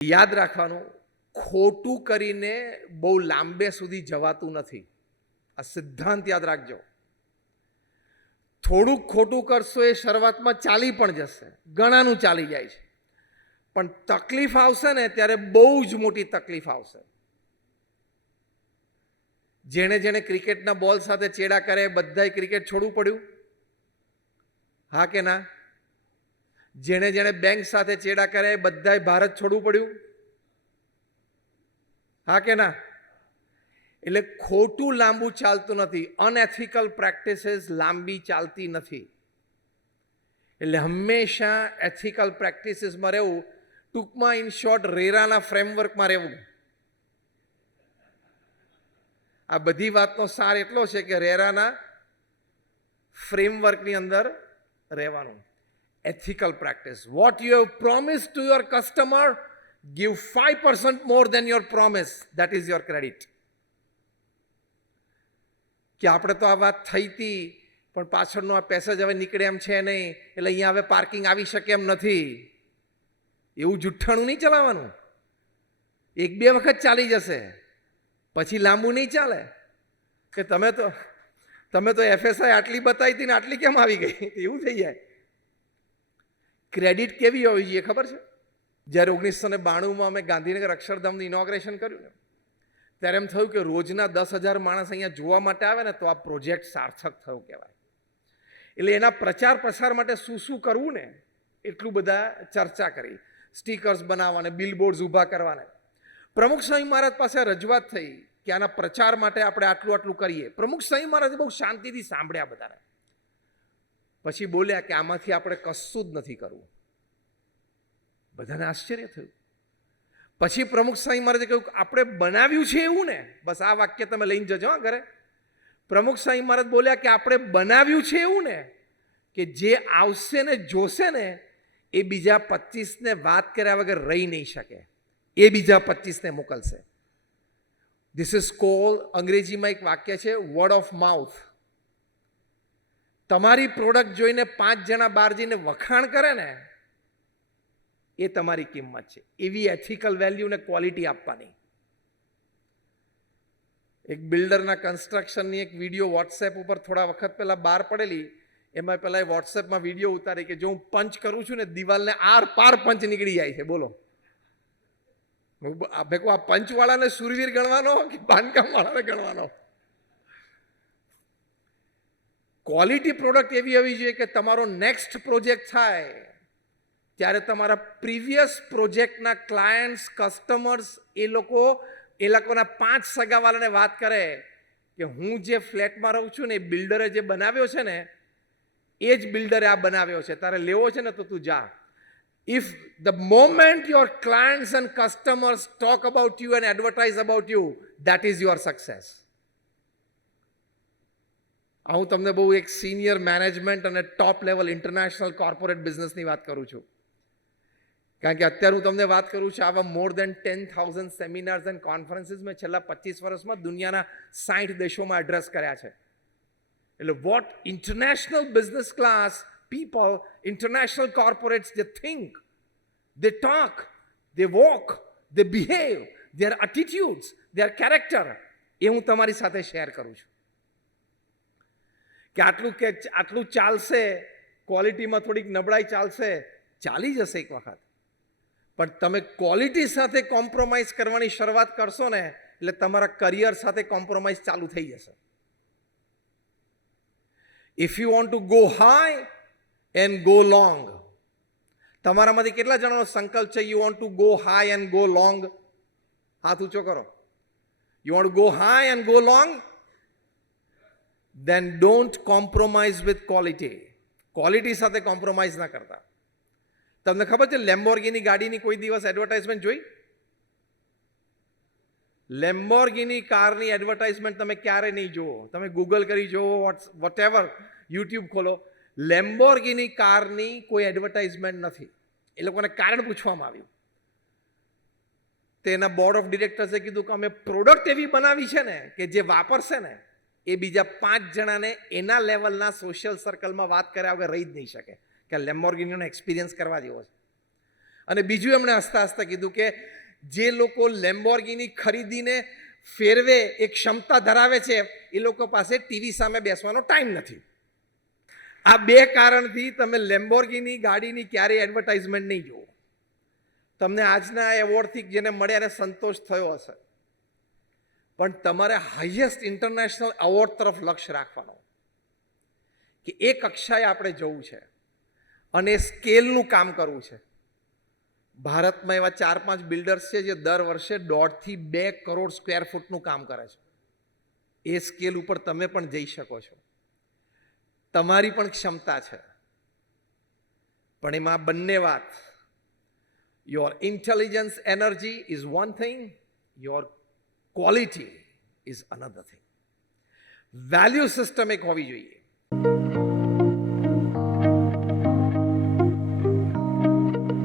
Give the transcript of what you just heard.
યાદ રાખવાનું, ખોટું કરીને બહુ લાંબે સુધી જવાતું નથી. આ સિદ્ધાંત યાદ રાખજો. થોડુંક ખોટું કરશો એ શરૂઆતમાં ચાલી પણ જશે, ઘણાનું ચાલી જાય છે, પણ તકલીફ આવશે ને ત્યારે બહુ જ મોટી તકલીફ આવશે. જેણે જેણે ક્રિકેટના બોલ સાથે ચેડા કરે બધાય ક્રિકેટ છોડવું પડ્યું? હા કે ના? જેણે જેણે બેંક સાથે ચેડા કરે બધાય ભારત છોડવું પડ્યું? હા કે ના? એટલે ખોટું લાંબુ ચાલતું નથી. અનએથિકલ પ્રેક્ટિસીસ લાંબી ચાલતી નથી. એટલે હંમેશા એથિકલ પ્રેક્ટિસીસમાં રહેવું, ટૂંકમાં ઇન શોર્ટ રેરાના ફ્રેમવર્કમાં રહેવું. આ બધી વાતનો સાર એટલો છે કે રેરાના ફ્રેમવર્કની અંદર રહેવાનું. Ethical practice. What you have promised to your customer, give 5% more than your promise. That is your credit. કે આપણે તો આ વાત થઈ હતી, પણ પાછળનો આ પેસેજ હવે નીકળે એમ છે નહીં, એટલે અહીંયા હવે પાર્કિંગ આવી શકે એમ નથી. એવું જુઠ્ઠાણું નહીં ચલાવવાનું. એક બે વખત ચાલી જશે, પછી લાંબુ નહીં ચાલે કે તમે તો FSI આટલી બતાવી હતી ને આટલી કેમ આવી ગઈ, એવું થઈ જાય. ક્રેડિટ કેવી હોવી જોઈએ ખબર છે? જ્યારે 1992માં અમે ગાંધીનગર અક્ષરધામનું ઇનોગ્રેશન કર્યું ને, ત્યારે એમ થયું કે રોજના 10,000 માણસ અહીંયા જોવા માટે આવે ને તો આ પ્રોજેક્ટ સાર્થક થયો કહેવાય. એટલે એના પ્રચાર પ્રસાર માટે શું કરવું ને એટલું બધા ચર્ચા કરી. સ્ટીકર્સ બનાવવાને, બિલબોર્ડ્સ ઊભા કરવાને. પ્રમુખ સ્વામી મહારાજ પાસે રજૂઆત થઈ કે આના પ્રચાર માટે આપણે આટલું કરીએ. પ્રમુખ સ્વામી મહારાજે બહુ શાંતિથી સાંભળ્યા બધાને. પછી બોલ્યા કે આમાંથી આપણે કશું જ નથી કરવું. બધાને આશ્ચર્ય થયું. પછી પ્રમુખ સ્વામી મહારાજે કહ્યું આપણે બનાવ્યું છે એવું ને, બસ આ વાક્ય તમે લઈને જજો હા ઘરે. પ્રમુખ સ્વામી મહારાજ બોલ્યા કે આપણે બનાવ્યું છે એવું ને કે જે આવશે ને જોશે ને એ બીજા 25ને વાત કર્યા વગર રહી નહીં શકે, એ બીજા 25ને મોકલશે. ધીસ ઇઝ કોલ્ડ, અંગ્રેજીમાં એક વાક્ય છે વર્ડ ઓફ માઉથ. તમારી પ્રોડક્ટ જોઈને 5 જણા બહાર જઈને વખાણ કરે ને એ તમારી કિંમત છે. એવી એથિકલ વેલ્યુ ને ક્વોલિટી આપવાની. એક બિલ્ડરના કન્સ્ટ્રક્શનની એક વિડીયો વોટ્સએપ ઉપર થોડા વખત પહેલા બહાર પડેલી. એમાં પહેલા વોટ્સએપમાં વિડીયો ઉતારી કે જો હું પંચ કરું છું ને દિવાલને આર પાર પંચ નીકળી જાય છે. બોલો, આ પંચવાળાને સુરવીર ગણવાનો કે બાંધકામ વાળાને ગણવાનો? ક્વોલિટી પ્રોડક્ટ એવી હોવી જોઈએ કે તમારો નેક્સ્ટ પ્રોજેક્ટ થાય ત્યારે તમારા પ્રીવિયસ પ્રોજેક્ટના ક્લાયન્ટ્સ, કસ્ટમર્સ એ લોકોના 5 સગાવાલાને વાત કરે કે હું જે ફ્લેટમાં રહું છું ને એ બિલ્ડરે જે બનાવ્યો છે ને એ જ બિલ્ડરે આ બનાવ્યો છે, તારે લેવો છે ને તો તું જા. If the moment your clients and customers talk about you and advertise about you, that is your success. હું તમને બહુ એક સિનિયર મેનેજમેન્ટ અને ટોપ લેવલ ઇન્ટરનેશનલ કોર્પોરેટ બિઝનેસની વાત કરું છું. કારણ કે અત્યારે હું તમને વાત કરું છું આવા મોર દેન 10,000 સેમિનાર્સ એન્ડ કોન્ફરન્સીસ મેં છેલ્લા 25 વર્ષમાં દુનિયાના 60 દેશોમાં એડ્રેસ કર્યા છે. એટલે what international business class people, international corporates, they think, they talk, they walk, they behave, their attitudes, their character, એ હું તમારી સાથે શેર કરું છું. કે આટલું ચાલશે, ક્વોલિટીમાં થોડીક નબળાઈ ચાલશે, ચાલી જશે એક વખત, પણ તમે ક્વોલિટી સાથે કોમ્પ્રોમાઇઝ કરવાની શરૂઆત કરશો ને એટલે તમારા કરિયર સાથે કોમ્પ્રોમાઇઝ ચાલુ થઈ જશે. If you want to go high and go long. તમારામાંથી કેટલા જણાનો સંકલ્પ છે you want to go high and go long? હાથ ઊંચો કરો. You want to go high and go long? Then don't compromise with quality. Quality સાથે compromise ના કરતા. તમને ખબર છે લેમ્બોર્ગિની ગાડીની કોઈ દિવસ એડવર્ટાઇઝમેન્ટ જોઈ? લેમ્બોર્ગિની કારની એડવર્ટાઇઝમેન્ટ તમે ક્યારે નહીં જુઓ. તમે ગૂગલ કરી જુઓ, વોટેવર, યુટ્યુબ ખોલો, લેમ્બોર્ગિની કારની કોઈ એડવર્ટાઇઝમેન્ટ નથી. એ લોકોને કારણ પૂછવામાં આવ્યું. તેના બોર્ડ ઓફ ડિરેક્ટર્સે કીધું કે અમે પ્રોડક્ટ એવી બનાવી છે ને કે જે વાપરશે ને એ બીજા 5 જણાને એના લેવલના સોશિયલ સર્કલમાં વાત કર્યા વગર રહી જ નહીં શકે કે લેમ્બોર્ગિનીનો એક્સપિરિયન્સ કરવા જેવો છે. અને બીજું એમણે હસતા હસતા કીધું કે જે લોકો લેમ્બોર્ગિની ખરીદીને ફેરવે એ ક્ષમતા ધરાવે છે એ લોકો પાસે ટીવી સામે બેસવાનો ટાઈમ નથી. આ બે કારણથી તમે લેમ્બોર્ગિની ગાડીની ક્યારેય એડવર્ટાઇઝમેન્ટ નહીં જુઓ. તમને આજના એવોર્ડથી જેને મળ્યા એને સંતોષ થયો હશે, પણ તમારે હાઈએસ્ટ ઇન્ટરનેશનલ એવોર્ડ તરફ લક્ષ્ય રાખવાનો કે એ કક્ષાએ આપણે જવું છે અને સ્કેલનું કામ કરવું છે. ભારતમાં એવા 4-5 બિલ્ડર્સ છે જે દર વર્ષે 1.5 થી 2 કરોડ સ્ક્વેર ફૂટનું કામ કરે છે. એ સ્કેલ ઉપર તમે પણ જઈ શકો છો. તમારી પણ ક્ષમતા છે, પણ એમાં બંને વાત, your intelligence energy is one thing, your quality is another thing. Value system એક હોવી જોઈએ.